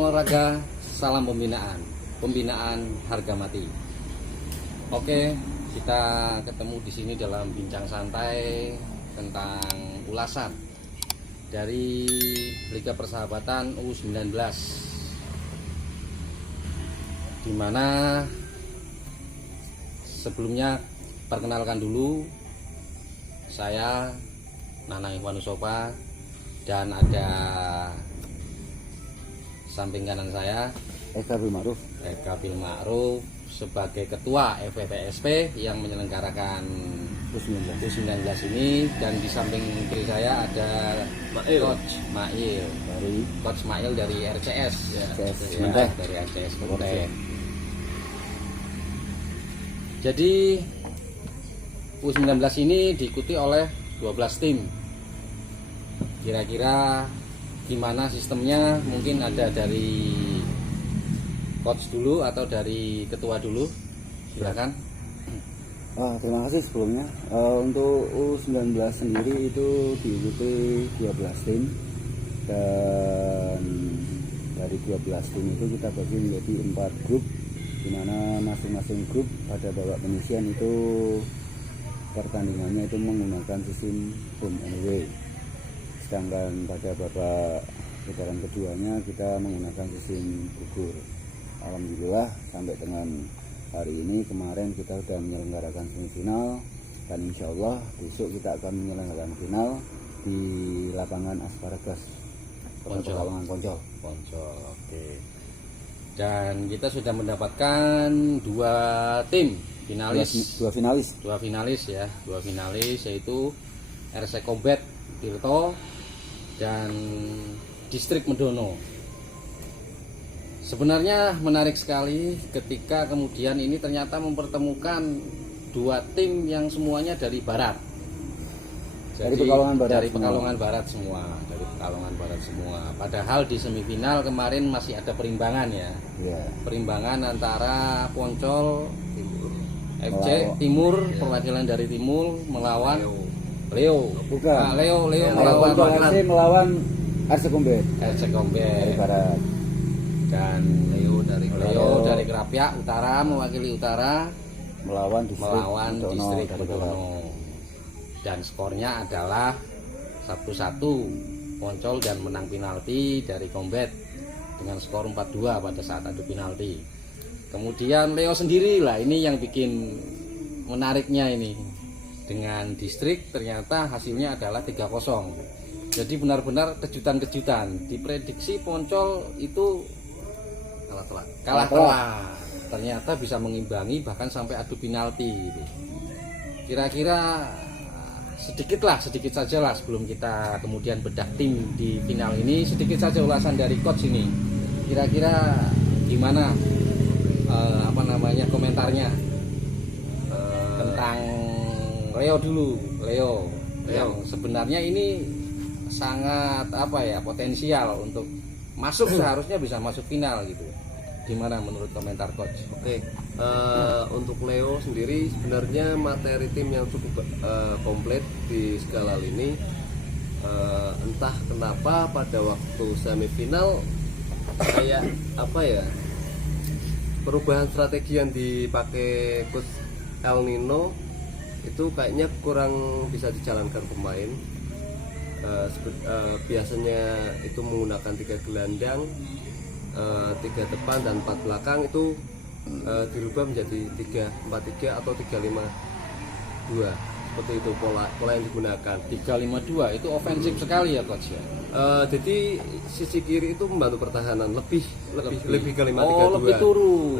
olahraga, salam pembinaan harga mati. Oke, kita ketemu di sini dalam bincang santai tentang ulasan dari Liga Persahabatan U19, dimana sebelumnya perkenalkan dulu, saya Nanang Iwanusopa, dan ada samping kanan saya Eka Bil Ma'ruf sebagai ketua FVPSP yang menyelenggarakan U19 ini, dan di samping kiri saya ada Coach Mail dari RCS, dari RCS Menteh. Jadi U19 ini diikuti oleh 12 tim. Kira-kira gimana sistemnya? Mungkin ada dari coach dulu atau dari ketua dulu, silakan. Terima kasih sebelumnya. Untuk U19 sendiri itu diikuti 12 tim, dan dari 12 tim itu kita bagi menjadi 4 grup, di mana masing-masing grup pada babak penyisian itu pertandingannya itu menggunakan sistem home and away. Sedangkan pada babak putaran keduanya kita menggunakan sistem gugur. Alhamdulillah sampai dengan hari ini, kemarin kita sudah menyelenggarakan semifinal, dan insya Allah besok kita akan menyelenggarakan final di lapangan Asparagus, Pekalongan Poncol. Oke. Dan kita sudah mendapatkan dua finalis yaitu RC Combat Tirto dan Distrik Medono. Sebenarnya menarik sekali ketika kemudian ini ternyata mempertemukan dua tim yang semuanya dari barat. Dari Pekalongan Barat semua. Padahal di semifinal kemarin masih ada perimbangan ya. Perimbangan antara Poncol FC Timur, perwakilan dari Timur melawan Leo. Melawan RC Combat dari barat. Dan Leo dari Kerapiak Utara, mewakili Utara, melawan Distrik Medono. Dan skornya adalah 1-1 Poncol, dan menang penalti dari Combat dengan skor 4-2 pada saat adu penalti. Kemudian Leo sendiri lah ini yang bikin menariknya ini. Dengan Distrik ternyata hasilnya adalah 3-0. Jadi benar-benar kejutan-kejutan. Diprediksi Poncol itu kalah telak. Ternyata bisa mengimbangi bahkan sampai adu penalti gitu. Kira-kira sedikit saja lah sebelum kita kemudian bedah tim di final ini, sedikit saja ulasan dari coach ini. Kira-kira gimana komentarnya tentang Leo dulu. Leo yang sebenarnya ini sangat potensial untuk masuk, seharusnya bisa masuk final gitu. Gimana menurut komentar coach? Untuk Leo sendiri sebenarnya materi tim yang cukup komplit di segala lini. Entah kenapa pada waktu semifinal kayak perubahan strategi yang dipakai coach El Nino itu kayaknya kurang bisa dijalankan pemain. Biasanya itu menggunakan 3 gelandang, 3 depan dan 4 belakang, itu dirubah menjadi 3-4-3 atau 3-5-2. Seperti itu pola yang digunakan. 3-5-2 itu ofensif sekali ya coach ya. Jadi sisi kiri itu membantu pertahanan lebih ke 5-3-2. Lebih turun.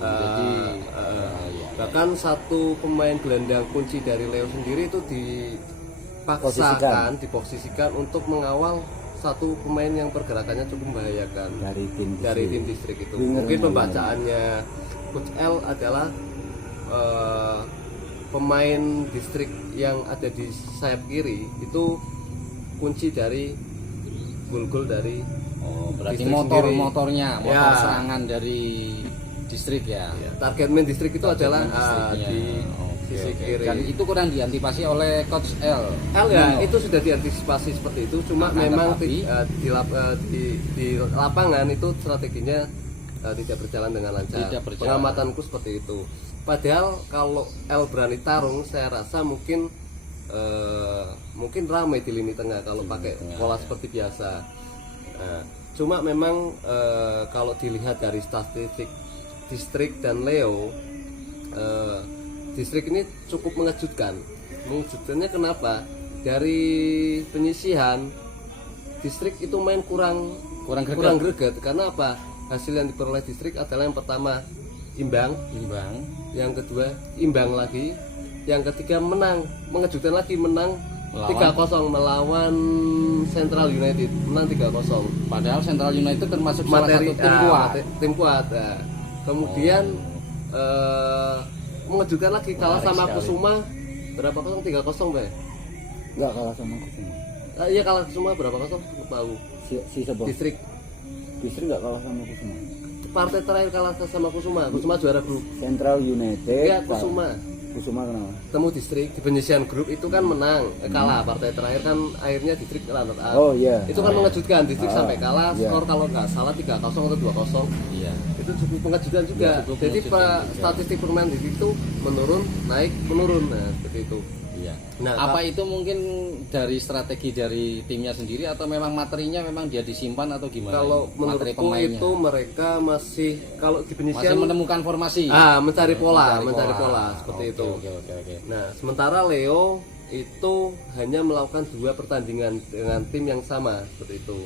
Jadi bahkan satu pemain gelandang kunci dari Leo sendiri itu diposisikan untuk mengawal satu pemain yang pergerakannya cukup membahayakan dari tim Distrik itu. Mungkin pembacaannya Coach L adalah pemain Distrik yang ada di sayap kiri itu kunci dari gol dari berarti Distrik motornya serangan dari Distrik ya. Target main Distrik itu adalah sisi kiri. Dan itu kurang diantisipasi oleh Coach L. Ya, itu sudah diantisipasi seperti itu. Cuma memang di lapangan itu strateginya tidak berjalan dengan lancar. Pengamatanku seperti itu. Padahal kalau L berani tarung, saya rasa mungkin ramai di lini tengah kalau pakai pola seperti biasa. Cuma memang kalau dilihat dari statistik Distrik dan Leo, Distrik ini cukup mengejutkan. Mengejutkannya kenapa? Dari penyisihan Distrik itu main kurang greget. Karena apa? Hasil yang diperoleh Distrik adalah yang pertama imbang, yang kedua imbang lagi, yang ketiga menang. Mengejutkan lagi menang 3-0 melawan Central United, menang 3-0. Padahal Central United termasuk materi salah satu tim kuat. Kemudian mengejutkan lagi kalah sama Kusuma berapa 0? 3-0 Mbak? Enggak kalah sama Kusuma. Iya kalah Kusuma berapa 0? Tahu. Si Sebon. Distrik enggak kalah sama Kusuma. Partai terakhir kalah sama Kusuma. Kusuma juara grup. Central United. Iya Kusuma kenapa? Temu Distrik di penyisian grup itu kan menang, kalah. Partai terakhir kan akhirnya Distrik runner up. Oh iya. Itu kan mengejutkan, Distrik sampai kalah, skor kalau nggak salah 3-0 atau 2-0. Iya. Itu cukup mengejutkan juga. Jadi statistik permainan di situ menurun, naik, menurun. Nah, seperti itu. Iya. Nah, apa itu mungkin dari strategi dari timnya sendiri atau memang materinya memang dia disimpan atau gimana? Kalau menurutku itu mereka masih kalau di penyisian masih menemukan formasi. Mencari pola seperti itu. Oke. Nah, sementara Leo itu hanya melakukan 2 pertandingan dengan tim yang sama seperti itu.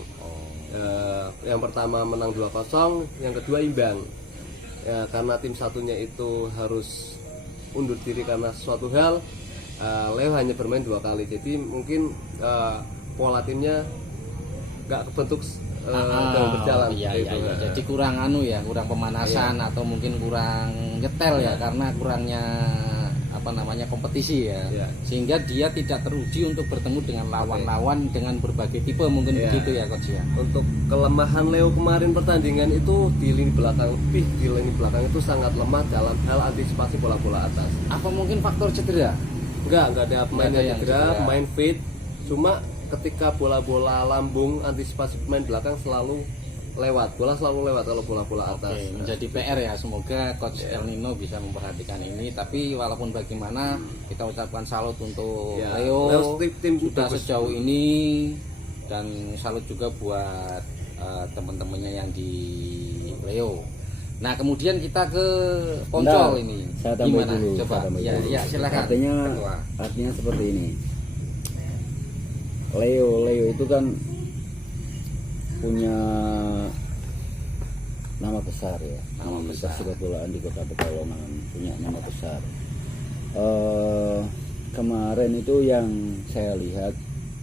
Yang pertama menang 2-0, yang kedua imbang. Ya, karena tim satunya itu harus undur diri karena suatu hal. Leo hanya bermain 2 kali, jadi mungkin pola timnya nggak kebentuk dalam berjalan. Iya. Jadi kurang kurang pemanasan atau mungkin kurang nyetel karena kurangnya kompetisi ya. Sehingga dia tidak teruji untuk bertemu dengan lawan-lawan dengan berbagai tipe mungkin begitu ya Coach ya. Untuk kelemahan Leo kemarin pertandingan itu di lini belakang itu sangat lemah dalam hal antisipasi bola-bola atas. Apa mungkin faktor cedera? Enggak ada pemain yang cedera, pemain fit. Cuma ketika bola-bola lambung, antisipasi pemain belakang selalu lewat kalau bola-bola atas. Menjadi PR ya, semoga Coach El Nino bisa memperhatikan ini. Tapi walaupun bagaimana kita ucapkan salut untuk Leo tim sudah sejauh ini, dan salut juga buat teman-temannya yang di Leo. Nah kemudian kita ke Poncol ini. Saya tambah gimana? dulu. Coba. Ya silakan. Artinya seperti ini. Leo itu kan punya nama besar ya. Nama besar. Sepak bolaan di Kota Pekalongan punya nama besar. Kemarin itu yang saya lihat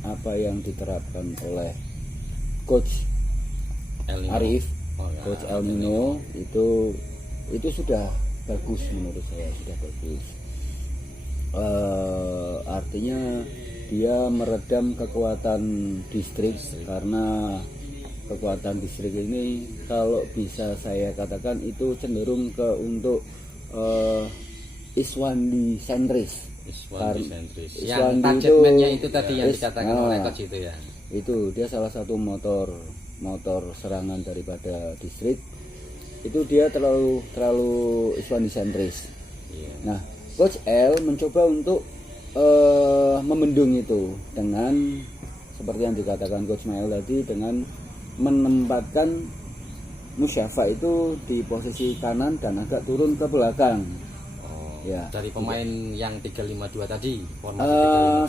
apa yang diterapkan oleh Coach Arif. Coach El Nino itu sudah bagus menurut saya, sudah bagus. Artinya dia meredam kekuatan Distrik karena kekuatan Distrik ini kalau bisa saya katakan itu cenderung untuk Iswandi sentris. Yang targetmennya itu tadi yang dikatakan oleh Coach itu ya. Itu dia salah satu motor serangan daripada Distrik. Itu dia terlalu Iswandi sentris. Nah, Coach L mencoba untuk membendung itu dengan seperti yang dikatakan Coach Mael tadi, dengan menempatkan Musyafa itu di posisi kanan dan agak turun ke belakang. Dari pemain yang 352 tadi, formasi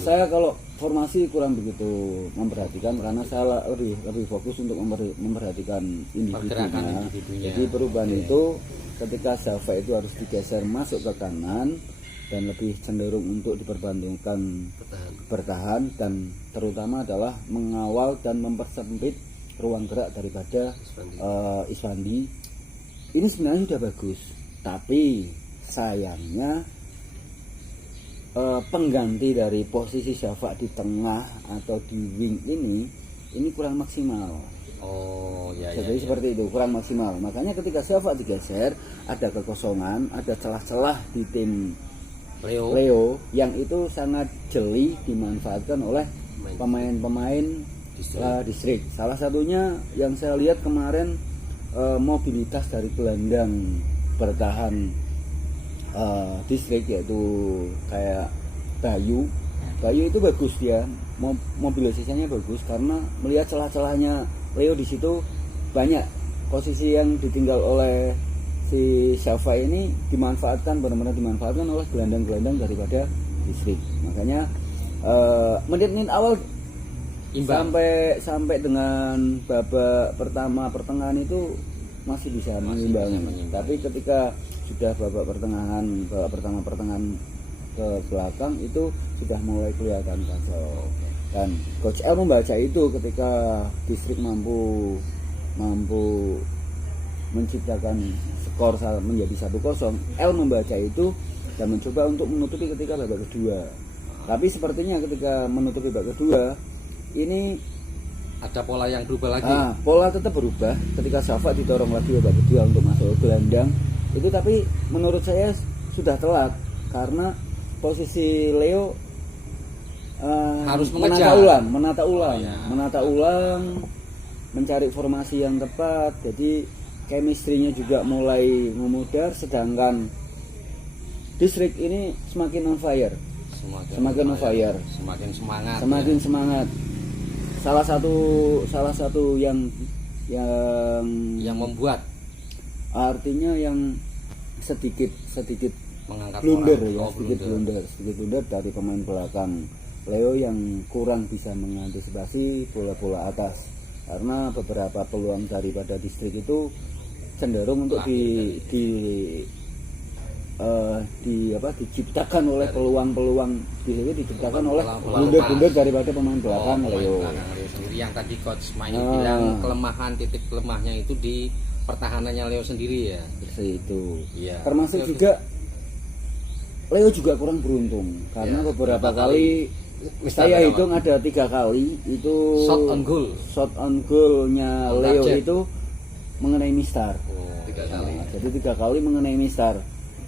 352. Saya kalau formasi kurang begitu memperhatikan karena saya lebih fokus untuk memperhatikan individunya. Jadi perubahan itu ketika Zafa itu harus digeser masuk ke kanan dan lebih cenderung untuk diperbandingkan bertahan dan terutama adalah mengawal dan mempersempit ruang gerak daripada Iswandi. Ini sebenarnya sudah bagus, tapi sayangnya pengganti dari posisi Syafa di tengah atau di wing ini kurang maksimal. Jadi seperti itu, kurang maksimal. Makanya ketika Syafa digeser, ada kekosongan, ada celah-celah di tim Leo yang itu sangat jeli dimanfaatkan oleh pemain-pemain distrik. Salah satunya yang saya lihat kemarin mobilitas dari gelandang bertahan distrik, yaitu kayak Bayu itu bagus, dia mobilisasinya bagus karena melihat celah-celahnya Leo di situ banyak. Posisi yang ditinggal oleh si Shafa ini dimanfaatkan, benar-benar dimanfaatkan oleh gelandang-gelandang daripada distrik. Makanya menit-menit awal Imbang. sampai dengan babak pertama pertengahan itu masih bisa mengimbangi. Tapi ketika sudah babak pertengahan ke belakang itu sudah mulai kelihatan kacau. Dan Coach L membaca itu ketika distrik mampu menciptakan skor menjadi 1-0. L membaca itu dan mencoba untuk menutupi ketika babak kedua. Tapi sepertinya ketika menutupi babak kedua ini ada pola yang berubah lagi. Pola tetap berubah ketika Shafa didorong lagi babak kedua untuk masuk ke gelandang itu, tapi menurut saya sudah telat karena posisi Leo harus mengejar, menata ulang, mencari formasi yang tepat. Jadi chemistry-nya juga mulai memudar, sedangkan distrik ini semakin on fire. Semakin semangat. Salah satu yang membuat artinya yang sedikit mengangkat blunder orang. Sedikit blunder dari pemain belakang Leo yang kurang bisa mengantisipasi bola-bola atas, karena beberapa peluang daripada distrik itu cenderung untuk diciptakan oleh peluang diciptakan oleh blunder daripada pemain belakang Leo. Sendiri yang tadi Coach Mayu bilang titik lemahnya itu di pertahanannya Leo sendiri ya. Seperti itu. Iya. Termasuk juga Leo juga kurang beruntung karena beberapa kali saya hitung ada 3 kali itu shot on goal-nya Leo itu mengenai mistar. 3 kali. Jadi 3 kali mengenai mistar.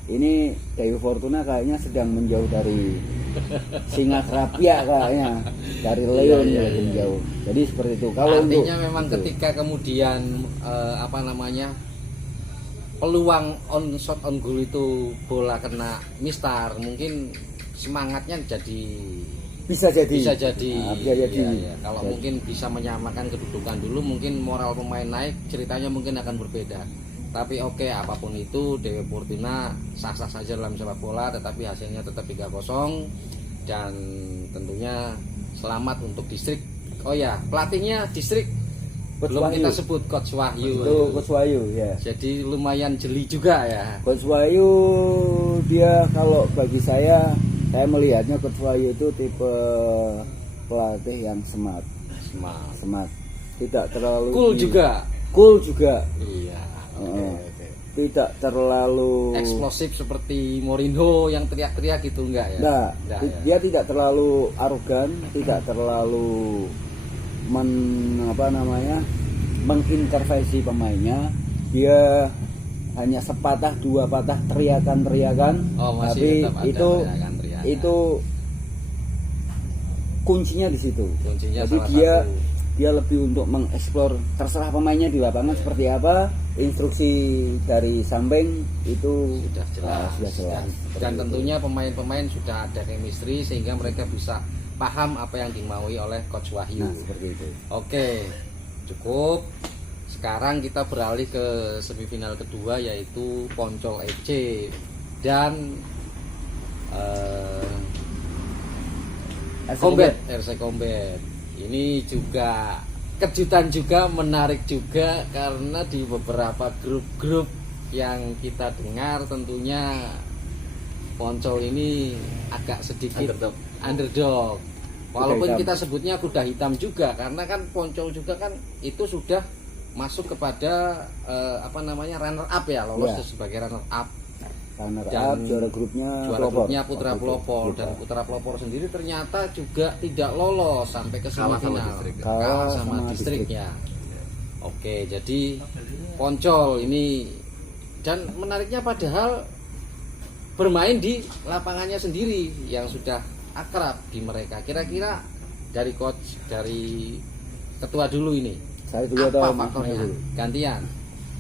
Ini Dewi Fortuna kayaknya sedang menjauh dari singa Krapia kayaknya, dari Leo lagi menjauh. Jadi seperti itu. Kalau artinya memang ketika kemudian peluang shot on goal itu bola kena mistar, mungkin semangatnya bisa jadi. Ya. Kalau mungkin bisa menyamakan kedudukan dulu, mungkin moral pemain naik, ceritanya mungkin akan berbeda. Tapi oke, apapun itu Dewi Fortuna sah-sah saja dalam sepak bola, tetapi hasilnya tetap 3-0 dan tentunya selamat untuk distrik. Oh ya, pelatihnya distrik Coach belum Wahyu. Kita sebut Coach Wahyu. Itu Coach Wahyu ya. Jadi lumayan jeli juga ya. Coach Wahyu dia, kalau bagi saya melihatnya Coach Wahyu itu tipe pelatih yang smart. Tidak terlalu cool juga. Iya. Okay. Tidak terlalu eksplosif seperti Mourinho yang teriak-teriak gitu, enggak ya? Dia tidak terlalu arogan, tidak terlalu mengintervensi pemainnya. Dia hanya sepatah 2 patah teriakan, tapi itu kuncinya di situ. Jadi dia lebih untuk mengeksplor, terserah pemainnya di lapangan seperti apa, instruksi dari samping itu sudah jelas. Dan tentunya pemain-pemain sudah ada chemistry sehingga mereka bisa paham apa yang dimaui oleh Coach Wahyu. Seperti itu. Oke, cukup. Sekarang kita beralih ke semifinal kedua, yaitu Poncol FC dan RC Combat. Ini juga kejutan juga, menarik juga, karena di beberapa grup-grup yang kita dengar tentunya Poncol ini agak sedikit underdog. Walaupun kita sebutnya kuda hitam juga, karena kan Poncol juga kan itu sudah masuk kepada runner up ya, lolos sebagai runner up. Juara grupnya Putra Pelopor, dan Putra Pelopor sendiri ternyata juga tidak lolos sampai ke semifinal, kalah sama distriknya. Oke, jadi Poncol ini, dan menariknya padahal bermain di lapangannya sendiri yang sudah akrab di mereka. Kira-kira dari coach, dari ketua dulu ini, Saya dulu atau apa Mas faktornya? Mail dulu? Gantian.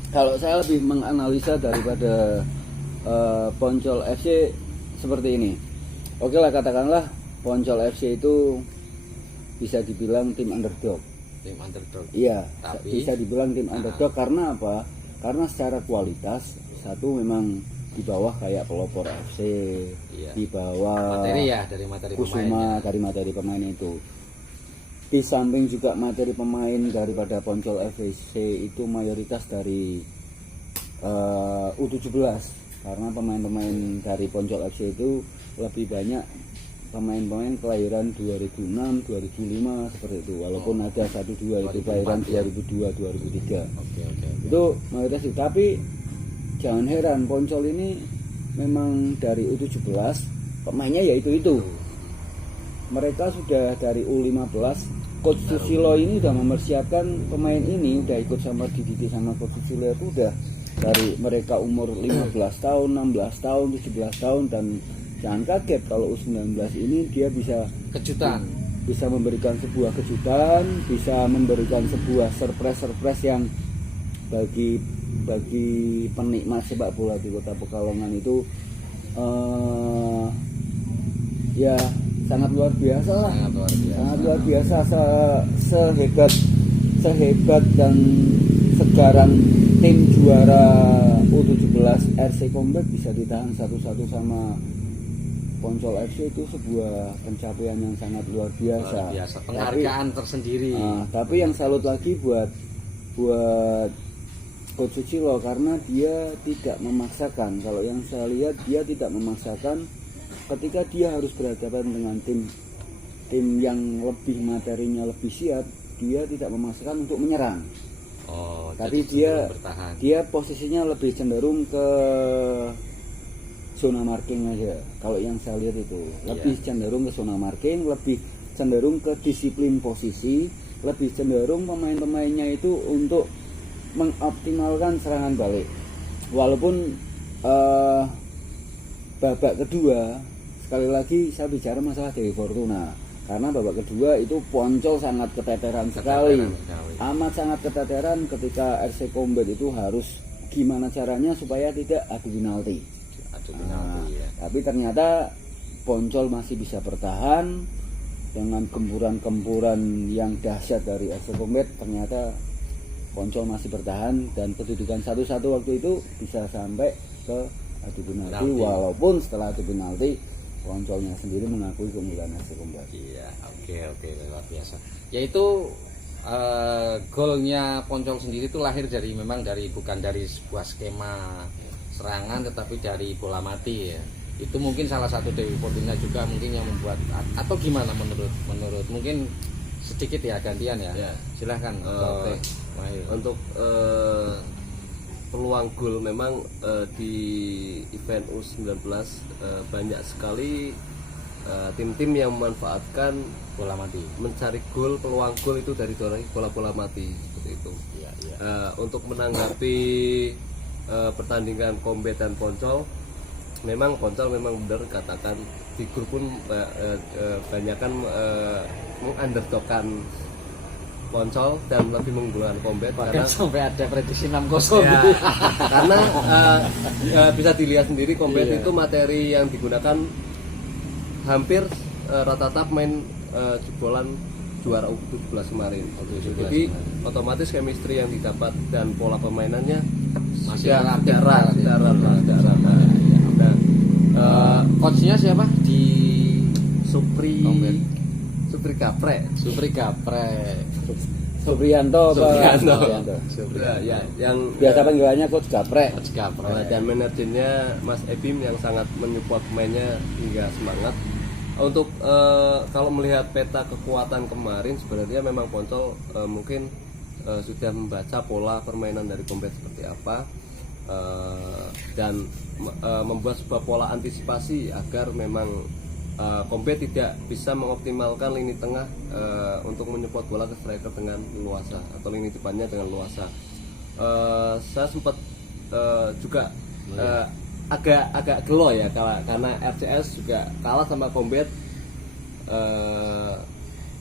Kalau saya lebih menganalisa daripada Poncol FC seperti ini. Oke lah, katakanlah Poncol FC itu bisa dibilang tim underdog. Tim underdog. Iya, Tapi- bisa dibilang tim underdog karena apa? Karena secara kualitas satu memang di bawah kayak Pelopor FC, Iya. di bawah Materi ya, dari materi Kusuma pemainnya. dari materi pemain itu. Di samping juga materi pemain daripada Poncol FC itu mayoritas dari U17, karena pemain-pemain dari Poncol FC itu lebih banyak pemain-pemain kelahiran 2006, 2005 seperti itu. Walaupun ada 1-2 itu kelahiran 2002, 2003. Oke. Itu mayoritas itu. Tapi jangan heran, Poncol ini memang dari U17 pemainnya ya itu. Mereka sudah dari U15. Coach Susilo ini sudah mempersiapkan pemain ini, udah ikut sama dididik sama Coach Susilo itu udah dari mereka umur 15 tahun, 16 tahun, 17 tahun, dan jangan kaget kalau U19 ini dia bisa memberikan sebuah kejutan, bisa memberikan sebuah surprise yang bagi penikmat sepak bola di Kota Pekalongan itu ya sangat luar biasa lah. Sangat luar biasa. Sehebat dan sekarang tim juara U17 RC Combat bisa ditahan satu-satu sama Poncol FC, itu sebuah pencapaian yang sangat luar biasa. Penghargaan tersendiri. Tapi yang salut lagi buat Coach Susilo, karena dia tidak memaksakan. Kalau yang saya lihat, dia tidak memaksakan ketika dia harus berhadapan dengan tim yang lebih materinya lebih siap. Dia tidak memaksakan untuk menyerang. Tapi dia posisinya lebih cenderung ke zona marking aja. Kalau yang saya lihat itu lebih cenderung ke zona marking, lebih cenderung ke disiplin posisi, lebih cenderung pemain-pemainnya itu untuk mengoptimalkan serangan balik. Walaupun babak kedua, sekali lagi saya bicara masalah Dewi Fortuna, karena babak kedua itu Poncol sangat keteteran sekali. Amat sangat keteteran ketika RC Combat itu harus gimana caranya supaya tidak adu penalti. Tapi ternyata Poncol masih bisa bertahan dengan gempuran-gempuran yang dahsyat dari RC Combat. Ternyata Poncol masih bertahan dan kedudukan 1-1 waktu itu bisa sampai ke adu penalti. Walaupun setelah adu penalti Poncolnya sendiri mengakui keunggulan RC Combat. Iya, oke, luar biasa. Yaitu golnya Poncol sendiri itu lahir bukan dari sebuah skema serangan, tetapi dari bola mati ya. Itu mungkin salah satu Dewi Fortuna juga mungkin yang membuat, atau gimana menurut mungkin sedikit ya gantian ya. Silahkan. Untuk peluang gol memang di event U19 banyak sekali tim-tim yang memanfaatkan bola mati, mencari gol, peluang gol itu dari bola-bola mati seperti itu. Untuk menanggapi pertandingan Combat dan Poncol, memang Poncol memang benar katakan di grup pun banyakan mengunderdogkan Poncol dan lebih mengunggulkan Combat karena sampai ada prediksi 6-0 ya, karena bisa dilihat sendiri Combat itu materi yang digunakan hampir rata-rata pemain jebolan juara U17 kemarin. Jadi otomatis chemistry yang didapat dan pola permainannya masih darat. Nah, coachnya siapa di Supri Combat? Supri Gaprek. Supriyanto. Ya, yang biasa panggilannya Coach Gaprek. Dan manajernya Mas Ebim yang sangat menyupport pemainnya hingga semangat. Untuk kalau melihat peta kekuatan kemarin, sebenarnya memang Poncol mungkin sudah membaca pola permainan dari Combat seperti apa, dan membuat sebuah pola antisipasi agar memang Combat tidak bisa mengoptimalkan lini tengah untuk menyupport bola ke striker dengan luasa atau lini depannya dengan luasa. Saya sempat juga agak gelo ya karena RCS juga kalah sama Combat.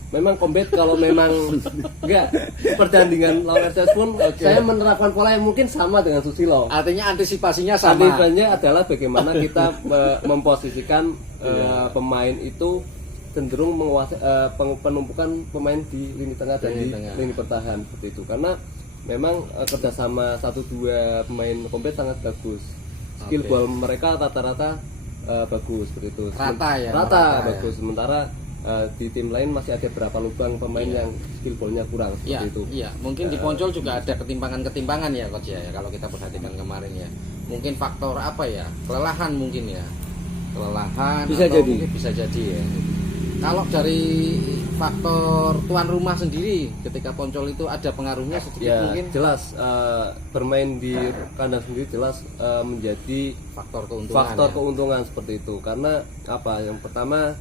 Memang Combat kalau memang enggak pertandingan lawan RCS pun saya menerapkan pola yang mungkin sama dengan Susilo. Artinya antisipasinya sama. Antisipasinya adalah bagaimana kita memposisikan pemain itu cenderung menguasai penumpukan pemain di lini tengah dan di lini pertahanan seperti itu. Karena memang kerjasama 1-2 pemain Combat sangat bagus. Skill ball mereka rata-rata bagus seperti itu. Rata bagus. Ya. Sementara di tim lain masih ada beberapa lubang pemain yang skill ballnya kurang seperti itu. Iya, mungkin di Poncol juga ada ketimpangan-ketimpangan ya coach ya, kalau kita perhatikan kemarin ya. Mungkin faktor apa ya? Kelelahan mungkin ya. Kelelahan bisa atau jadi. Mungkin bisa jadi ya. Kalau dari faktor tuan rumah sendiri ketika Poncol itu ada pengaruhnya sedikit ya, mungkin. Jelas bermain di kandang sendiri jelas menjadi faktor keuntungan. Keuntungan seperti itu. Karena apa? Yang pertama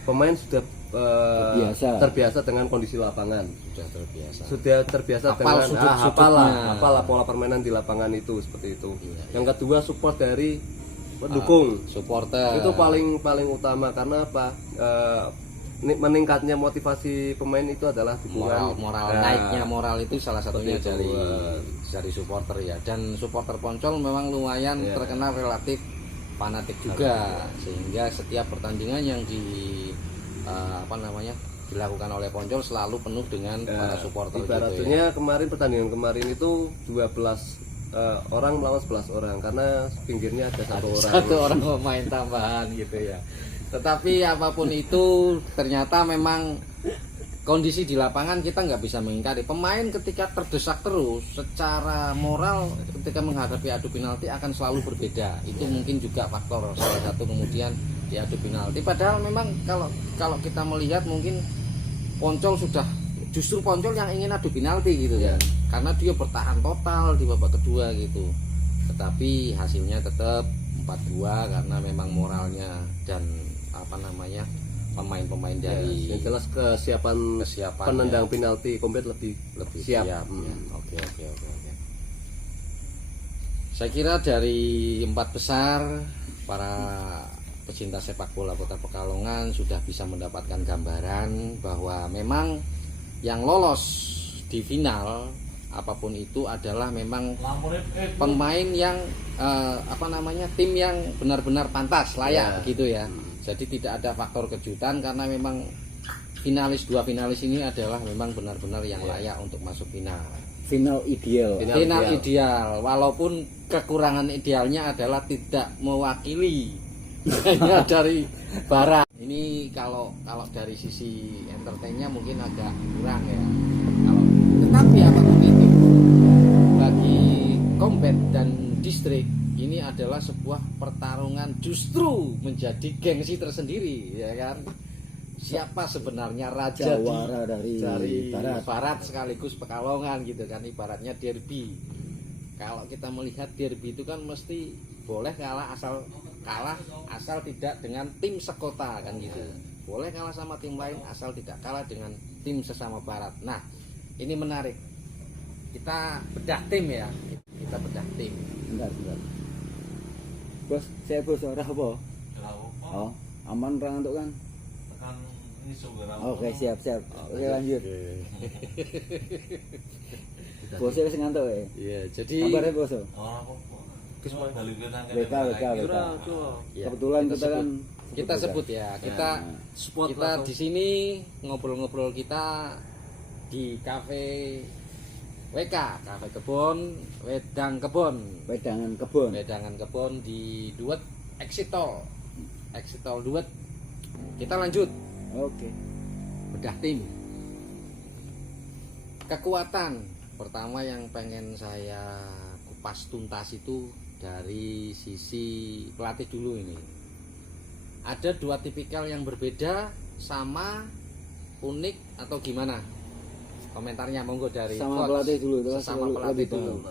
pemain sudah terbiasa dengan kondisi lapangan. Sudah terbiasa dengan hafal pola permainan di lapangan itu seperti itu. Iya. Yang kedua support dari pendukung, supporter. Itu paling utama karena apa? Meningkatnya motivasi pemain itu adalah dukungan moral naiknya moral itu salah satunya dari supporter ya. Dan supporter Poncol memang lumayan terkenal relatif fanatik juga, sehingga setiap pertandingan yang dilakukan oleh Poncol selalu penuh dengan para supporter. Ibaratnya kemarin pertandingan kemarin itu 12 orang melawan 11 orang karena pinggirnya ada satu orang pemain tambahan gitu ya. Tetapi apapun itu ternyata memang kondisi di lapangan kita nggak bisa mengingkari. Pemain ketika terdesak terus secara moral ketika menghadapi adu penalti akan selalu berbeda. Itu mungkin juga faktor salah satu kemudian di adu penalti. Padahal memang kalau kita melihat mungkin Poncol justru Poncol yang ingin adu penalti gitu ya. Karena dia bertahan total di babak kedua gitu. Tetapi hasilnya tetap 4-2 karena memang moralnya dan pemain-pemain dari yang jelas kesiapan penendang penalti Combat lebih siap. Oke. Saya kira dari 4 besar para pecinta sepak bola Kota Pekalongan sudah bisa mendapatkan gambaran bahwa memang yang lolos di final apapun itu adalah memang pemain yang tim yang benar-benar pantas, layak gitu ya. Jadi tidak ada faktor kejutan karena memang dua finalis ini adalah memang benar-benar yang layak untuk masuk final. Final ideal. Walaupun kekurangan idealnya adalah tidak mewakili hanya dari barat. Ini kalau dari sisi entertainnya mungkin agak kurang ya. Tetapi apapun itu bagi Combat dan Distrik ini adalah sebuah pertarungan justru menjadi gengsi tersendiri ya kan. Siapa sebenarnya raja dari barat sekaligus Pekalongan gitu kan, ibaratnya derby. Kalau kita melihat derby itu kan mesti boleh kalah asal tidak dengan tim sekota kan gitu. Boleh kalah sama tim lain asal tidak kalah dengan tim sesama barat. Nah, ini menarik. Kita bedah tim ya. Bentar. Bos, saya bos ora apa? Oh, aman ra ngantuk kan? Oke, siap. Oke, lanjut. Bos wis ngantuk ya? Iya, jadi kabarnya bos. BK. Kebetulan kita sebut ya. Kita di sini ngobrol-ngobrol kita di kafe WK, Kafe Kebon, Wedangan Kebon di Duet Exit Tol Duet. Kita lanjut. Oke. Bedah tim. Kekuatan pertama yang pengen saya kupas tuntas itu dari sisi pelatih dulu ini. Ada 2 tipikal yang berbeda, sama, unik atau gimana? Komentarnya monggo dari sama coach. Pelatih dulu itu sama pelatih dulu.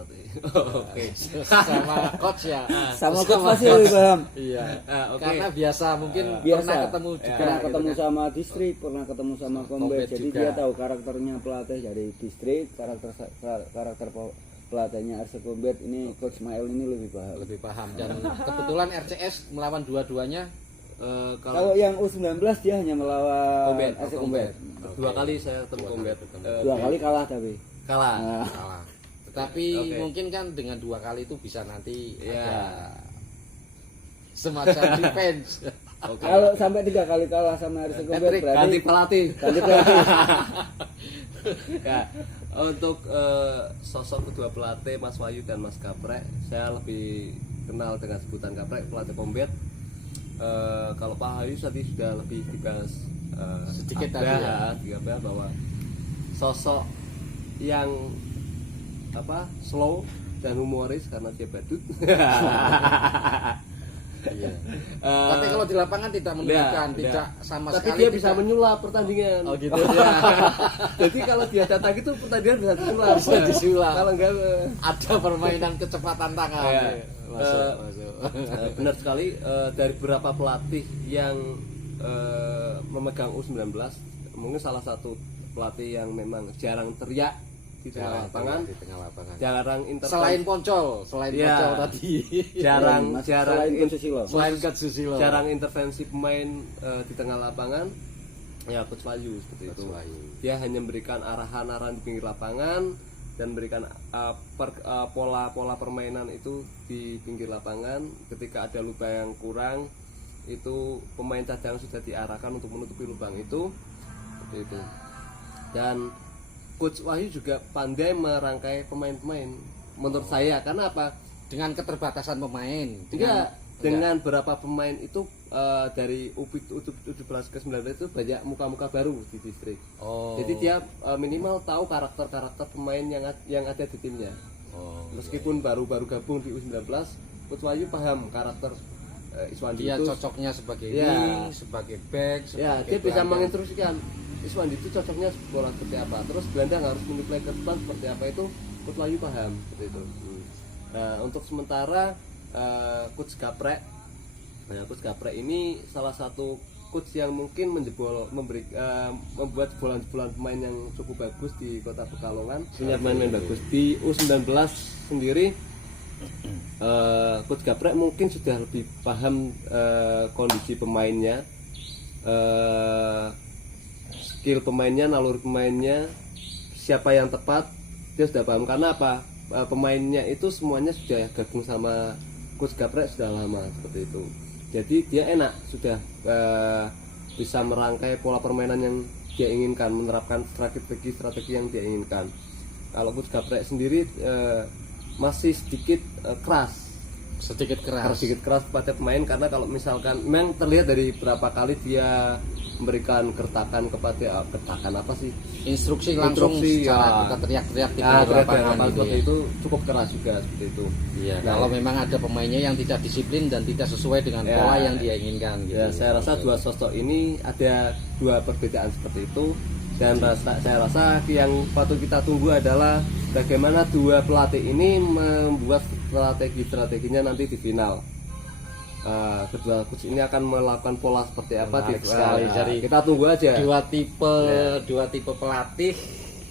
Oke. Sama coach ya. Sama coach pasti lebih paham. Iya. Karena biasa pernah ketemu juga. Pernah ketemu sama Distrik, pernah ketemu sama Combat. Jadi juga dia tahu karakternya pelatih dari Distrik, karakter pelatihnya RC Combat ini Coach Mael ini lebih paham. Lebih paham dan kebetulan RCS melawan dua-duanya. Kalau yang U19 dia hanya melawan Combat, RC Combat. Dua kali saya ketemu Combat. Dua kali kalah tapi. Kalah. Nah, Kalah. Tetapi mungkin kan dengan 2 kali itu bisa nanti ada semacam revenge. kalau sampai 3 kali kalah sama RC Combat Hat-trick, berarti Ganti pelatih. ganti pelatih. Ya, untuk sosok kedua pelatih Mas Wahyu dan Mas Gaprek, saya lebih kenal dengan sebutan Gaprek, pelatih Combat. Kalau Pak Wahyu tadi sudah lebih dibahas Sedikit tadi ya. bahwa sosok yang slow dan humoris karena dia badut. Iya. Tapi kalau di lapangan tidak menunjukkan, tidak sama tapi sekali. dia bisa menyulap pertandingan. Oh gitu ya. Jadi kalau dia datang itu pertandingan bisa disulap. Bisa disulap. Kalau enggak Ada permainan kecepatan tangan. Ya. Masuk. Benar sekali, dari beberapa pelatih yang memegang U19, mungkin salah satu pelatih yang memang jarang teriak di tengah lapangan, jarang intervensi. Selain Poncol tadi. Selain Coach Susilo. Selain Coach Susilo. Jarang intervensi pemain di tengah lapangan. Ya Coach Wahyu seperti itu. Dia hanya memberikan arahan-arahan di pinggir lapangan dan memberikan pola permainan itu di pinggir lapangan. Ketika ada lubang yang kurang, itu pemain cadangan sudah diarahkan untuk menutupi lubang itu, seperti itu. Dan Coach Wahyu juga pandai merangkai pemain-pemain. Menurut saya, karena apa? Dengan keterbatasan pemain. Dengan berapa pemain itu dari U17 ke 19 itu banyak muka-muka baru di distrik. Jadi dia minimal tahu karakter-karakter pemain yang ada di timnya. Meskipun baru-baru gabung di U19, Coach Wahyu paham karakter Iswandi dia itu. Cocoknya sebagai wing, sebagai back, Ya, dia bisa menginstruksikan Iswandi itu cocoknya bola seperti apa. Terus gelandang harus menyuplai ke depan seperti apa, itu Coach Wahyu paham seperti itu. Nah, untuk sementara Coach Gaprek. Nah, Coach Gaprek ini salah satu coach yang mungkin membuat jebolan-jebolan pemain yang cukup bagus di Kota Pekalongan. Punya pemain-pemain bagus di U19 sendiri. Coach Gaprek mungkin sudah lebih paham kondisi pemainnya, skill pemainnya, naluri pemainnya, siapa yang tepat, dia sudah paham. Karena apa? Pemainnya itu semuanya sudah gabung sama Coach Gaprek sudah lama seperti itu. Jadi dia enak, sudah bisa merangkai pola permainan yang dia inginkan, menerapkan strategi yang dia inginkan. Kalau Coach Gaprek sendiri masih sedikit keras pada pemain, karena kalau misalkan memang terlihat dari berapa kali dia memberikan gertakan kepada instruksi langsung secara kita teriak-teriak di lapangan gitu ya. Itu cukup keras juga seperti itu. Iya, kalau memang ada pemainnya yang tidak disiplin dan tidak sesuai dengan pola yang dia inginkan gitu. Ya, saya rasa dua sosok ini ada dua perbedaan seperti itu, dan saya rasa yang patut kita tunggu adalah bagaimana dua pelatih ini membuat strateginya nanti di final. Kedua coach ini akan melakukan pola seperti apa Jadi kita tunggu aja. Dua tipe pelatih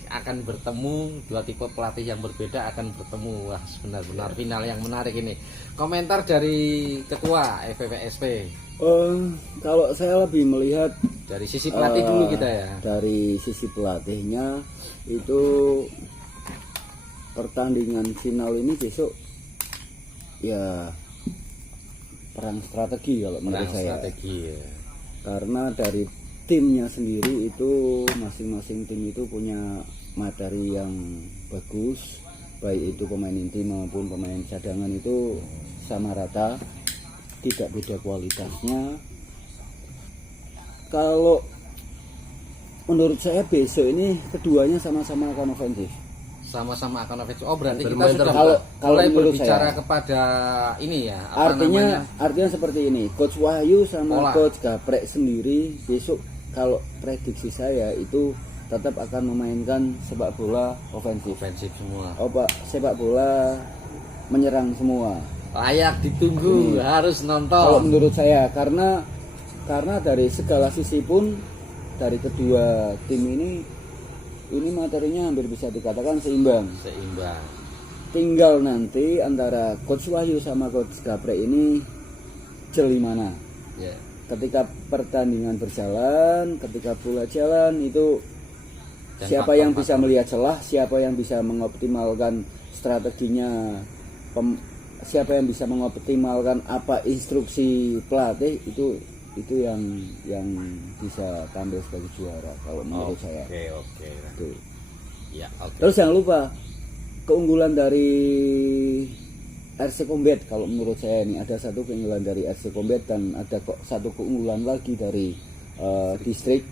akan bertemu, dua tipe pelatih yang berbeda akan bertemu. Wah, benar-benar final yang menarik ini. Komentar dari ketua FVPSP. Kalau saya lebih melihat dari sisi pelatih dulu kita ya. Dari sisi pelatihnya itu pertandingan final ini besok ya perang strategi kalau menurut saya. Ya. Karena dari timnya sendiri itu masing-masing tim itu punya materi yang bagus, baik itu pemain inti maupun pemain cadangan itu sama rata, tidak beda kualitasnya. Kalau menurut saya besok ini keduanya sama-sama akan ofensif. Sama-sama akan ofensif. Oh, berarti bermain kita sudah kalau mulai menurut berbicara saya, kepada ini ya. Artinya seperti ini. Coach Wahyu sama Coach Gaprek sendiri besok kalau prediksi saya itu tetap akan memainkan sepak bola ofensif semua. Sepak bola menyerang semua. Layak ditunggu, harus nonton. Kalau menurut saya karena dari segala sisi pun dari kedua tim ini materinya hampir bisa dikatakan seimbang. tinggal nanti antara Coach Wahyu sama Coach Gaprek ini jeli mana. Ya. Ketika pertandingan berjalan, ketika bola jalan itu Dan siapa yang bisa melihat celah, siapa yang bisa mengoptimalkan strateginya, siapa yang bisa mengoptimalkan apa instruksi pelatih, itu yang bisa tampil sebagai juara kalau menurut saya. Oke. Tuh. Ya, oke. Terus jangan lupa keunggulan dari RC Combat, kalau menurut saya ini ada satu keunggulan dari RC Combat dan ada kok satu keunggulan lagi dari distrik.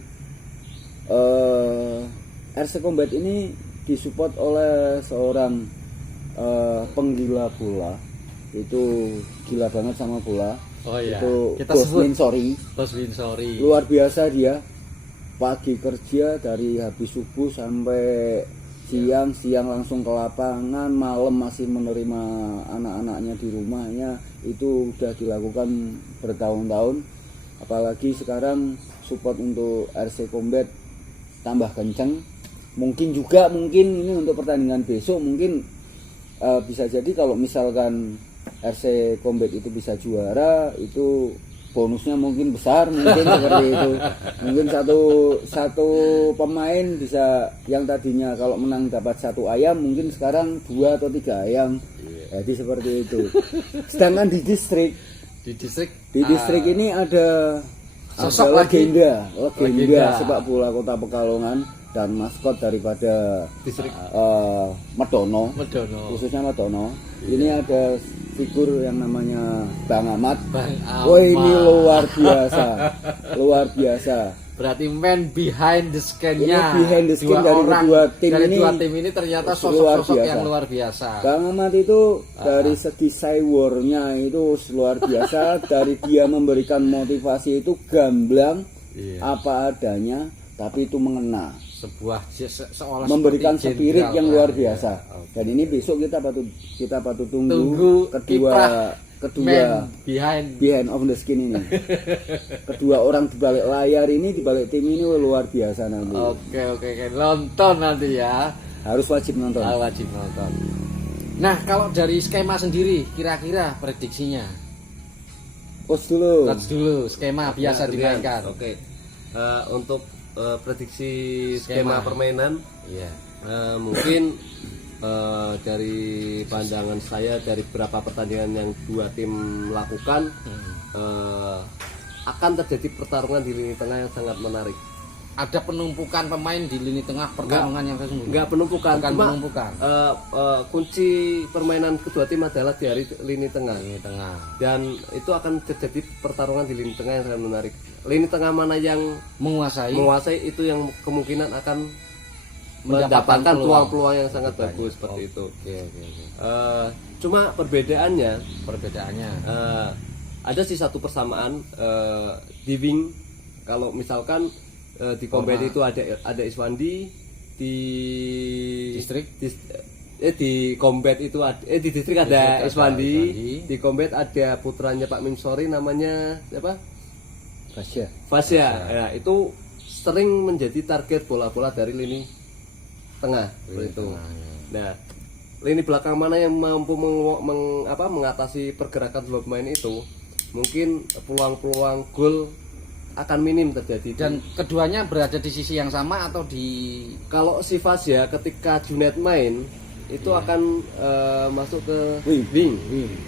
RC Combat ini disupport oleh seorang penggila bola, itu gila banget sama bola. Oh iya. Itu Kita Bos sebut Winsori. Bos Winsori. Luar biasa dia. Pagi kerja dari habis subuh sampai siang langsung ke lapangan, malam masih menerima anak-anaknya di rumahnya. Itu udah dilakukan bertahun-tahun. Apalagi sekarang support untuk RC Combat tambah kenceng. Mungkin ini untuk pertandingan besok mungkin bisa jadi kalau misalkan RC Combat itu bisa juara, itu bonusnya mungkin besar, mungkin seperti itu. Mungkin satu pemain bisa, yang tadinya kalau menang dapat 1 ayam, mungkin sekarang 2 atau 3 ayam. Jadi seperti itu. Sedangkan di distrik ini ada Sosok legenda Legenda. sepak bola Kota Pekalongan dan maskot daripada Distrik. Medono, khususnya Medono. Ini ada figur yang namanya Bang Ahmad. Wah, ini luar biasa. Berarti man behind the scene-nya. Ini behind the scene dari kedua tim ini. Dua tim ini ternyata sosok-sosok yang luar biasa. Bang Ahmad itu dari segi cywarnya itu luar biasa. Dari dia memberikan motivasi itu gamblang, apa adanya, tapi itu mengena. Seolah Memberikan seperti spirit jenderal, yang luar kan? biasa. Ya, Dan ini besok kita patut tunggu kedua man behind of the skin ini. Kedua orang di balik layar ini, di balik tim ini luar biasa nanti. Oke. Nonton nanti ya. Harus wajib nonton. Wajib nonton. Nah, kalau dari skema sendiri, kira-kira prediksinya. Coach dulu. Skema biasa dimainkan. Oke. Untuk prediksi skema permainan, Iya. mungkin dari pandangan saya dari beberapa pertandingan yang dua tim lakukan, akan terjadi pertarungan di lini tengah yang sangat menarik. Ada penumpukan pemain di lini tengah pertarungan yang sesungguhnya. Enggak penumpukan, Bukan cuma penumpukan. kunci permainan kedua tim adalah di lini tengah. Lini tengah. Dan itu akan terjadi pertarungan di lini tengah yang sangat menarik. Lini tengah mana yang menguasai itu yang kemungkinan akan mendapatkan peluang-peluang yang sangat bagus seperti itu. Oke. Cuma perbedaannya ada sih satu persamaan di wing. Kalau misalkan di Combat itu ada Iswandi, di Distrik di Combat itu di Distrik ada Iswandi, di Combat ada putranya Pak Minsori namanya siapa? Fasya. Ya, itu sering menjadi target bola-bola dari lini tengah seperti itu. Nah, lini belakang mana yang mampu mengatasi pergerakan dua pemain itu, mungkin peluang-peluang gol akan minim terjadi. Dan keduanya berada di sisi yang sama atau di kalau si Fasya ketika Junet main itu akan masuk ke wing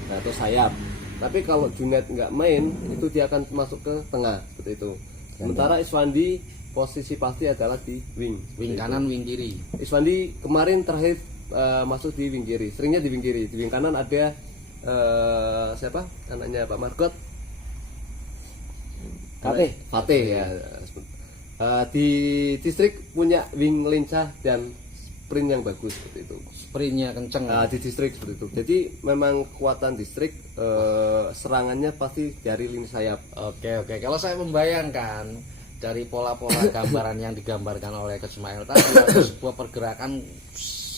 atau sayap. Tapi kalau Junet nggak main itu dia akan masuk ke tengah seperti itu. Sementara Iswandi posisi pasti adalah di wing kanan, wing kiri. Iswandi kemarin terakhir masuk di wing kiri, seringnya di wing kiri. Di wing kanan ada siapa? Anaknya Pak Margot. Fatih ya. Di Distrik punya wing lincah dan sprint yang bagus seperti itu. Sprintnya kenceng. Di Distrik seperti itu. Jadi memang kekuatan Distrik serangannya pasti dari lini sayap. Oke. Kalau saya membayangkan dari pola-pola gambaran yang digambarkan oleh Coach Ismail tadi, ada sebuah pergerakan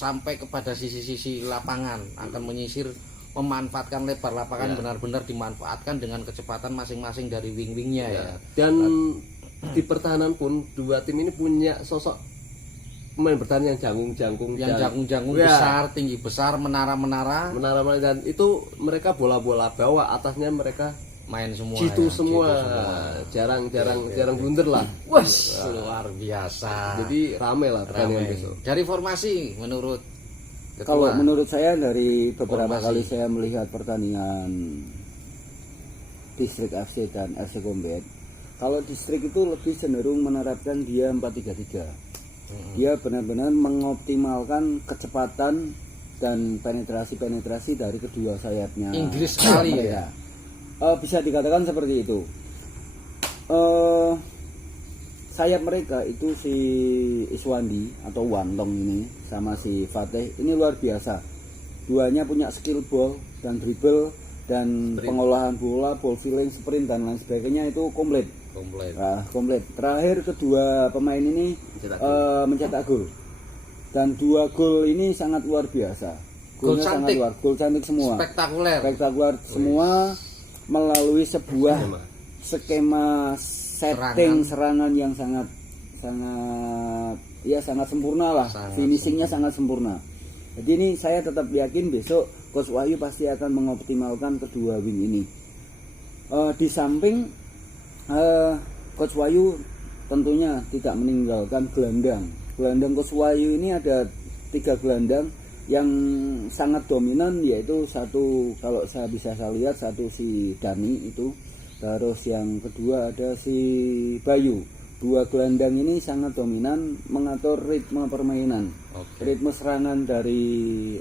sampai kepada sisi-sisi lapangan, akan menyisir, memanfaatkan lebar lapangan, benar-benar dimanfaatkan dengan kecepatan masing-masing dari wing-wingnya ya. Dan di pertahanan pun dua tim ini punya sosok pemain bertahan yang jangkung-jangkung Yang jangkung-jangkung Ya. besar, tinggi besar, menara-menara menara dan itu mereka bola-bola bawah, atasnya mereka main semua. jitu ya, semua. jitu semua. Jarang blunder lah. Wes, luar biasa. Jadi rame lah pertandingan Ramai. besok. Dari formasi menurut Kalau Ketua, menurut saya dari beberapa Formasi. kali saya melihat pertandingan Distrik FC dan RC Combat, kalau Distrik itu lebih cenderung menerapkan dia 4-3-3. Dia benar-benar mengoptimalkan kecepatan dan penetrasi dari kedua sayapnya. Inggris sekali mereka. Bisa dikatakan seperti itu. Sayap mereka itu si Iswandi atau Wantong ini sama si Fateh ini luar biasa. Duanya punya skill ball dan dribble dan pengolahan bola, ball feeling, sprint dan lain sebagainya itu komplit. Komplit. Terakhir kedua pemain ini mencetak gol. Dan 2 gol ini sangat luar biasa. Gol Golnya sangat cantik. gol cantik semua. Spektakuler semua melalui sebuah skema setting serangan yang sangat sempurna lah. Finishingnya sangat sempurna. Jadi ini saya tetap yakin besok Coach Wahyu pasti akan mengoptimalkan kedua wing ini. Di samping Coach Wahyu tentunya tidak meninggalkan gelandang. Gelandang Coach Wahyu ini ada 3 gelandang yang sangat dominan, yaitu satu kalau saya lihat satu si Dani itu, terus yang kedua ada si Bayu. 2 gelandang ini sangat dominan mengatur ritme permainan. Ritme serangan dari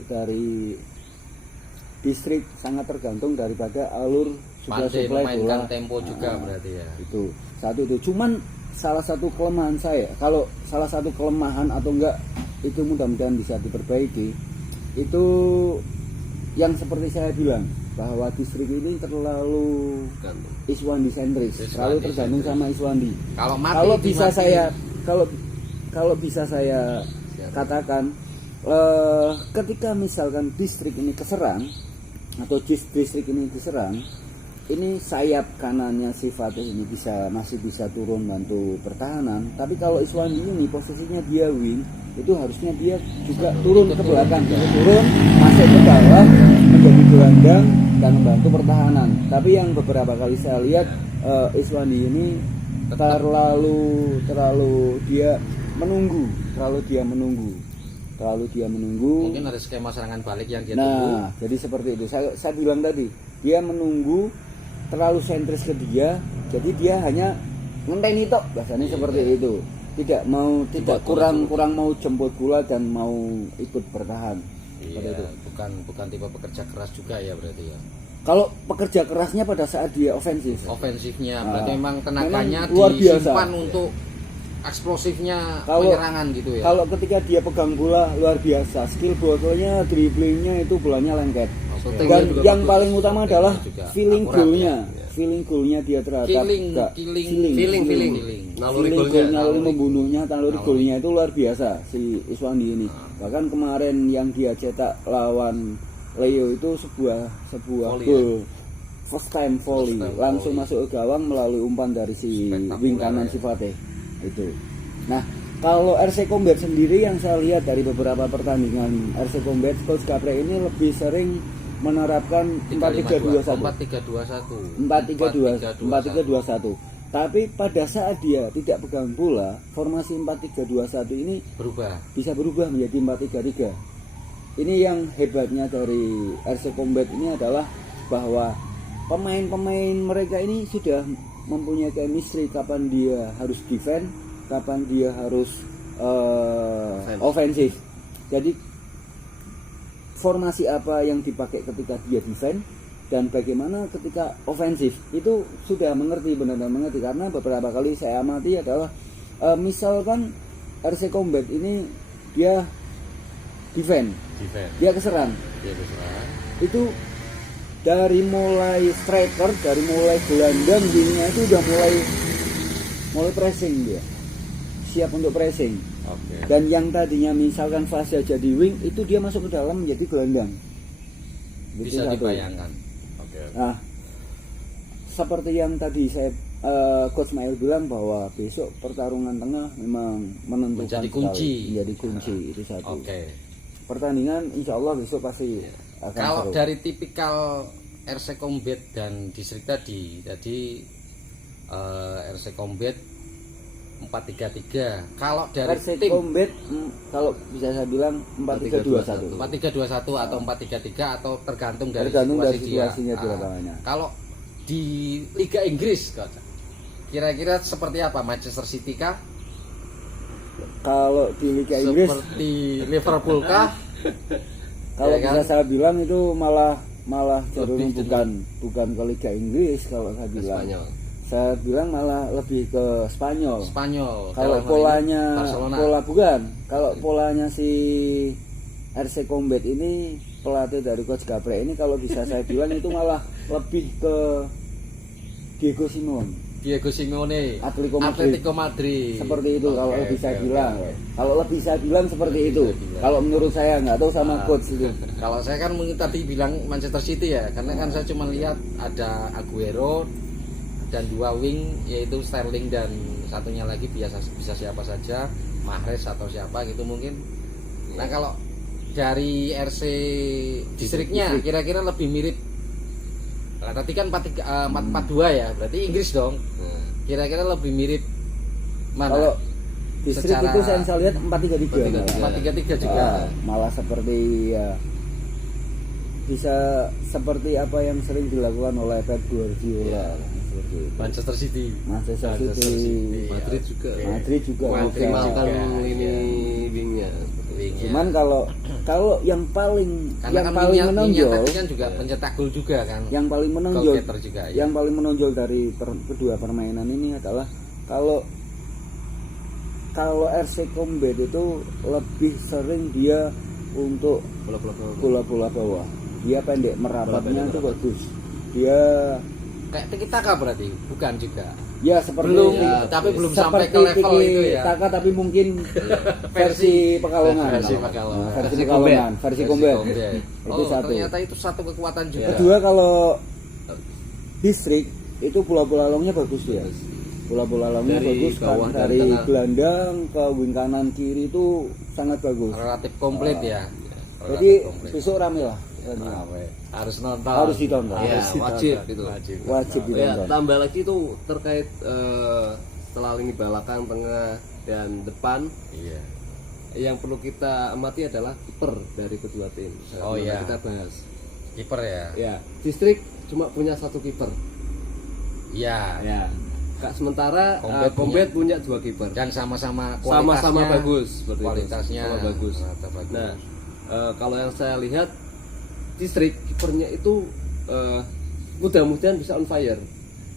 Distrik sangat tergantung daripada alur suplai bola. Tempo juga berarti ya. Itu satu itu. Cuman salah satu kelemahan saya, kalau salah satu kelemahan atau enggak itu mudah-mudahan bisa diperbaiki, itu yang seperti saya bilang bahwa Distrik ini terlalu Iswandi sentris, terlalu tergantung sama Iswandi. Kalau bisa saya katakan, ketika misalkan Distrik ini keserang atau Distrik ini diserang, ini sayap kanannya si Fatih ini masih bisa turun bantu pertahanan. Tapi kalau Iswandi ini posisinya dia wing, itu harusnya dia juga turun ke belakang, turun masuk ke dalam menjadi gelandang dan membantu pertahanan. Tapi yang beberapa kali saya lihat Iswandi ini terlalu dia menunggu. Mungkin ada skema serangan balik yang dia tunggu. Jadi seperti itu. Saya bilang tadi, dia menunggu, terlalu sentris ke dia, jadi dia hanya ngenteni tok, bahasanya seperti itu. Tidak kurang mau jemput bola dan mau ikut bertahan. Iya, bukan tipe pekerja keras juga ya berarti ya. Kalau pekerja kerasnya pada saat dia Ofensifnya berarti memang tenaganya luar biasa. disimpan untuk eksplosifnya penyerangan gitu ya. Kalau ketika dia pegang bola luar biasa, skill ballnya, dribblingnya itu bolanya lengket. Dan yang paling utama adalah feeling goalnya. Feeling goalnya dia terhadap feeling. Naluri membunuhnya, naluri golnya itu luar biasa si Iswandi ini. Bahkan kemarin yang dia cetak lawan Leo itu sebuah gol first time volley, langsung masuk ke gawang melalui umpan dari si wing kanan si Fateh itu. Nah, kalau RC Combat sendiri yang saya lihat dari beberapa pertandingan RC Combat, Coach Kapre ini lebih sering menerapkan 4-3-2-1. 4-3-2-1. Tapi pada saat dia tidak pegang bola, formasi 4-3-2-1 ini bisa berubah menjadi 4-3-3. Ini yang hebatnya dari RC Combat ini adalah bahwa pemain-pemain mereka ini sudah mempunyai chemistry kapan dia harus defend, kapan dia harus offensif. Jadi formasi apa yang dipakai ketika dia defend dan bagaimana ketika ofensif itu sudah benar-benar mengerti, karena beberapa kali saya amati adalah misalkan RC Combat ini dia defend. Dia keserang. Itu dari mulai striker, dari mulai gelandang wingnya itu udah mulai pressing dia, siap untuk pressing. Dan yang tadinya misalkan Fasya jadi wing, itu dia masuk ke dalam menjadi gelandang. Bisa dibayangkan. Nah, seperti yang tadi saya Coach Mail bilang bahwa besok pertarungan tengah memang menentukan menjadi sekali. kunci. Menjadi kunci itu satu. Oke. Pertandingan insya Allah besok pasti akan Kalau seru. dari tipikal RC Combat dan distrik tadi RC Combat 433. Kalau dari RC tim Combat kalau bisa saya bilang 4321. 4321 atau 433 atau tergantung dari situasinya di dia. lapangannya. Kalau di Liga Inggris, Coach, kira-kira seperti apa? Manchester City kah? Kalau di Liga Inggris, Seperti Liverpool kah? kalau Ya kan? bisa saya bilang itu malah cenderung Lebih bukan ke Liga Inggris kalau saya bilang. Spanyol. Saya bilang malah lebih ke Spanyol. Spanyol. Kalau dalam hal ini polanya Barcelona. kalau polanya si RC Combat ini pelatih dari Coach Gabriel ini kalau bisa saya bilang itu malah lebih ke Diego Simeone, Atletico Madrid. seperti itu kalau Oke, lebih saya oke, bilang. oke. Kalau lebih saya bilang seperti itu. Kalau menurut saya nggak tahu sama coach itu. Kalau saya kan mungkin tadi bilang Manchester City ya, karena kan saya cuma lihat ada Aguero dan 2 wing yaitu Sterling dan satunya lagi bisa siapa saja, Mahrez atau siapa gitu mungkin. Nah, kalau dari RC distriknya kira-kira lebih mirip. Nah, tadi kan 442 ya, berarti Inggris dong. Kira-kira lebih mirip mana? Kalau distrik Secara- itu saya lihat 433. 433 juga. Malah seperti ya bisa seperti apa yang sering dilakukan oleh Pep Guardiola seperti itu. Manchester City. Manchester City, Madrid juga. Madrid juga Mengoptimalkan juga, ini iya. wingnya. Wingnya. Cuman kalau yang paling Karena kan paling wingnya menonjol, tadi kan juga pencetak gol juga kan. yang paling menonjol, Goal getter juga, ya. yang paling menonjol dari kedua permainan ini adalah kalau RC Combat itu lebih sering dia untuk bola-bola bawah. Dia pendek merapatnya itu bagus. Dia Kayak tiki taka berarti, bukan juga. ya seperti Belum, ya, tapi belum seperti sampai ke level Tiki itu ya. Taka tapi mungkin versi Pekalongan. Versi Pekalongan. Versi Pekalongan, versi Combat. Itu Oh, satu. ternyata itu satu kekuatan juga. Kedua kalau distrik itu bola-bola longnya bagus dia. Bola-bola longnya Dari bagus kan bawah dan dari tengah. gelandang ke wing kanan kiri itu sangat bagus. Relatif komplit ya. Jadi Relatif komplit. besok rame lah. Harus nonton. Harus ditonton. Ya, Harus wajib ditonton. itu. Wajib Ya, ditonton. tambah lagi itu terkait setelah lini belakang, tengah dan depan. Iya. Yang perlu kita amati adalah kiper dari kedua tim. Oh, Nah, iya. Kita bahas. Kiper ya. Ya, distrik cuma punya 1 kiper. Iya. Ya. Kak sementara Combat Combat punya 2 kiper. Dan sama-sama Sama-sama kualitasnya- bagus seperti itu. Kualitasnya Sama bagus. rata bagus. Nah, kalau yang saya lihat distrik kipernya itu mudah-mudahan bisa on fire.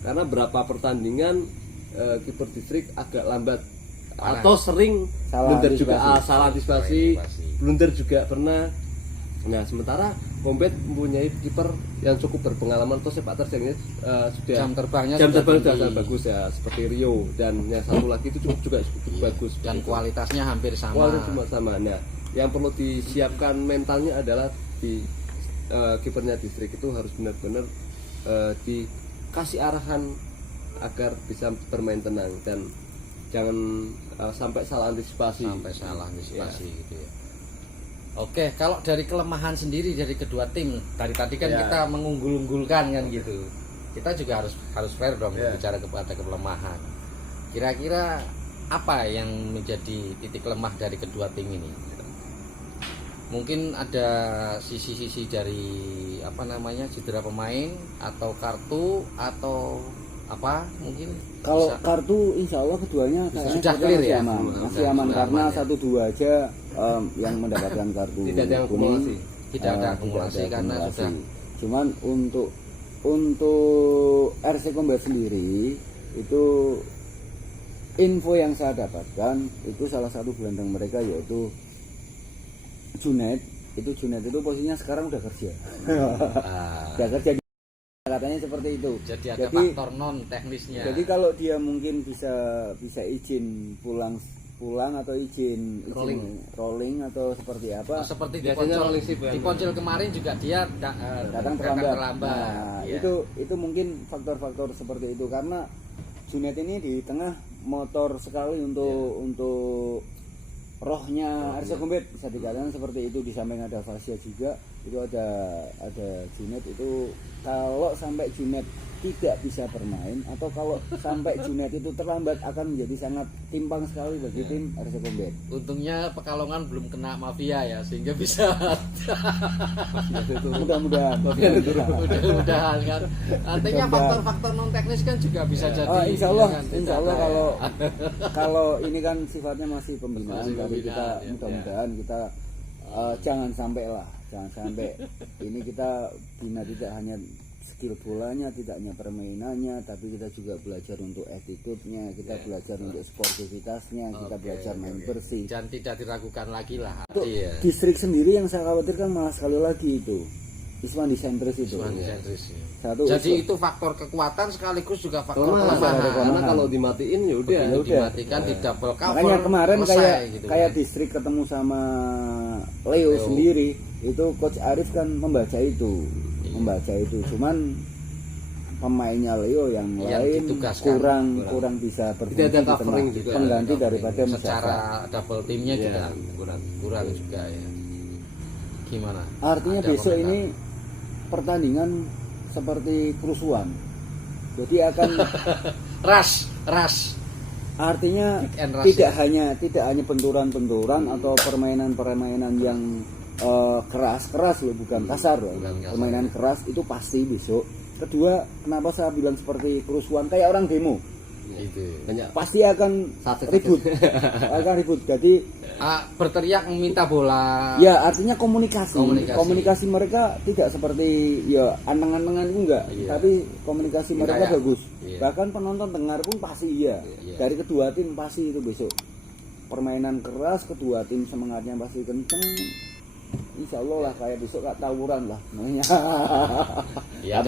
Karena berapa pertandingan kiper distrik agak lambat Parah. atau sering Salah blunder juga, antisipasi. salah antisipasi, blunder juga pernah. Nah, sementara Combat mempunyai kiper yang cukup berpengalaman atau sepak terjangnya sudah Jam terbangnya jam sudah terbang sudah tinggi. sangat bagus ya, seperti Rio, dan yang satu lagi itu cukup bagus Dan kualitasnya hampir sama. kualitas cuma sama. Nah, yang perlu disiapkan mentalnya adalah di kipernya distrik itu harus benar-benar dikasih arahan agar bisa bermain tenang dan jangan sampai salah antisipasi. Gitu ya. Oke, kalau dari kelemahan sendiri dari kedua tim, dari tadi kan Ya. kita mengunggul-unggulkan kan gitu. Kita juga harus fair dong Ya. bicara kepada kelemahan. Kira-kira apa yang menjadi titik lemah dari kedua tim ini? Mungkin ada sisi-sisi dari cedera pemain atau kartu atau apa mungkin Kalau bisa. kartu insya Allah keduanya kayaknya Sudah kita clear masih ya? aman. Sudah Masih aman aman karena ya. 1-2 aja yang mendapatkan kartu Tidak ada yang kuning. akumulasi. Tidak ada Tidak akumulasi ada karena akumulasi. sudah Cuman untuk RC Combat sendiri itu info yang saya dapatkan itu salah satu gelandang mereka yaitu Junaid. Junaid itu posisinya sekarang udah kerja. Udah kerja katanya seperti itu. jadi ada faktor non teknisnya. Jadi kalau dia mungkin bisa izin pulang atau izin rolling atau seperti apa? Seperti di Biasanya rolling shift ya. Poncil kemarin juga dia Datang terlambat. Iya. Nah, itu mungkin faktor-faktor seperti itu karena Junet ini di tengah motor sekali untuk rohnya RC Combat, bisa dikatakan seperti itu. Di samping ada fascia juga, itu ada Junet. Itu kalau sampai Junet tidak bisa bermain atau kalau sampai Junet itu terlambat akan menjadi sangat timpang sekali bagi tim RC Combat. Untungnya Pekalongan belum kena mafia ya, sehingga bisa Mudah-mudahan kan. Artinya faktor-faktor non teknis kan juga bisa jadi. Insya Allah, ya kan? insya Allah kalau ini kan sifatnya masih pembinaan, Masih tapi kita pembinaan, ya. mudah-mudahan kita jangan sampai ini kita bina tidak hanya skill bolanya, tidak hanya permainannya, tapi kita juga belajar untuk attitude-nya, kita belajar untuk sportivitasnya, kita belajar main bersih. Dan tidak diragukan lagi lah. Untuk distrik sendiri yang saya khawatirkan malah sekali lagi itu Iswan Disentris itu. Satu, jadi itu faktor kekuatan sekaligus juga faktor Karena kelemahan. kalau dimatiin ya udah Dimatikan di double cover. Makanya kemarin selesai, gitu kayak kan. distrik ketemu sama Leo sendiri, itu Coach Arif kan membaca itu. Cuman pemainnya Leo yang lain kurang bisa berfungsi tidak ada di tengah. covering juga, Pengganti daripada secara Mustafa. double timnya juga kurang juga ya. Gimana? Artinya Ada besok komentar? ini pertandingan seperti kerusuhan. Jadi akan ras. artinya Kick and rush, tidak hanya benturan-benturan atau permainan yang keras loh, bukan kasar loh. Bukan kasar. Permainan keras itu pasti besok. Kedua, kenapa saya bilang seperti kerusuhan kayak orang demo? Itu. banyak Pasti akan ribut. Jadi Berteriak meminta bola. ya artinya komunikasi mereka tidak seperti ya anteng-antengan itu enggak, tapi komunikasi mereka Kayak, bagus. iya. Bahkan penonton dengar pun pasti iya. Dari kedua tim pasti itu besok permainan keras, kedua tim semangatnya pasti kenceng. Insya Allah lah kayak besok gak tawuran lah namanya. Ya,